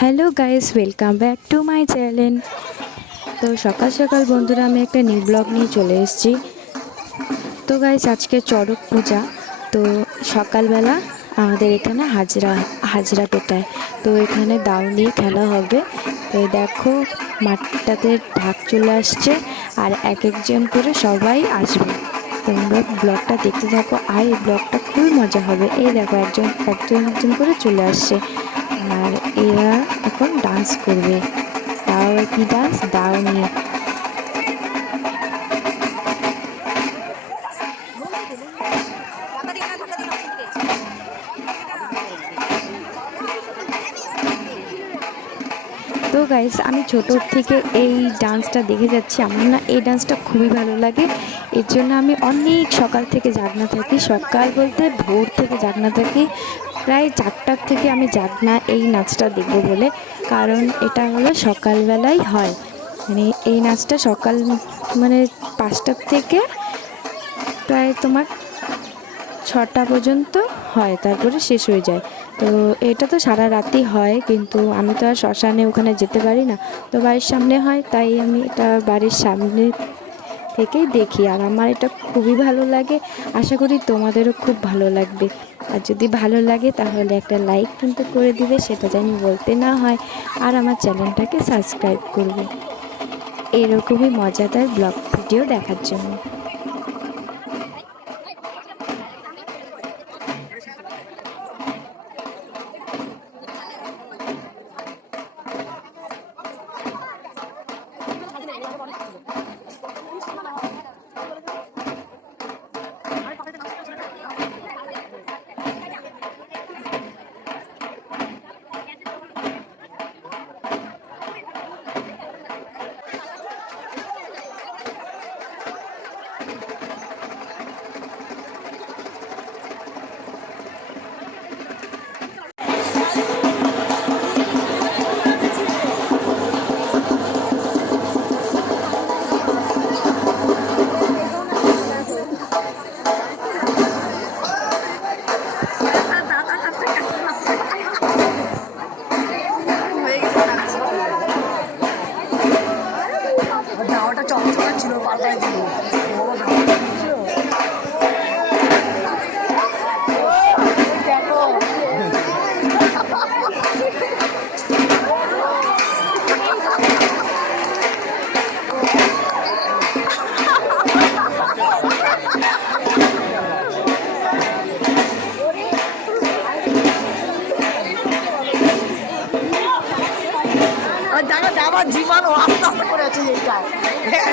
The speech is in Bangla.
Hello guys, welcome back to my channel. তো সকাল সকাল বন্ধুরা আমি একটা নিউ ব্লগ নিয়ে চলে এসেছি। তো গাইস আজকে চড়ক পূজা। তো সকালবেলা আমাদের এখানে হাজরা পেটায়। তো এখানে দাও নিয়ে খেলা হবে। তো এই দেখো মাঠটাতে ঢাক চলে আসছে আর এক একজন করে সবাই আসবে। তোমরা ব্লগটা দেখতে থাকো আর এই ব্লগটা খুবই মজা হবে। এই দেখো একজন একজন একজন করে চলে আসছে আর এরা এখন ডান্স করবে। তাও কি ডান্স, দাও নিয়ে। তো গাইস আমি ছোটোর থেকে এই ডান্সটা দেখে যাচ্ছি, আমার না এই ডান্সটা খুবই ভালো লাগে। এর জন্য আমি অনেক সকাল থেকে জাগনা থাকি, সকাল বলতে ভোর থেকে জাগনা থাকি। প্রায় 4টার থেকে আমি জাগনা এই নাচটা দেখবো বলে, কারণ এটা হলো সকালবেলায় হয়। মানে এই নাচটা সকাল মানে 5টার থেকে প্রায় তোমার 6টা পর্যন্ত হয়, তারপরে শেষ হয়ে যায়। তো এটা তো সারা রাতই হয়, কিন্তু আমি তো আর শ্মশানে ওখানে যেতে পারি না। তো বাড়ির সামনে হয়, তাই আমি এটা বাড়ির সামনে থেকেই দেখি আর আমার এটা খুবই ভালো লাগে। আশা করি তোমাদেরও খুব ভালো লাগবে। আর যদি ভালো লাগে তাহলে একটা লাইক কিন্তু করে দিবে, সেটা জানি বলতে না হয়। আর আমার চ্যানেলটাকে সাবস্ক্রাইব করবে এরকমই মজাদার ব্লগ ভিডিও দেখার জন্য। দাওয়াটা চমৎকার ছিল, পাল্টাই দিল। দেখো আমার জীবন আস্তে আস্তে করে আছে এইটা। হ্যাঁ,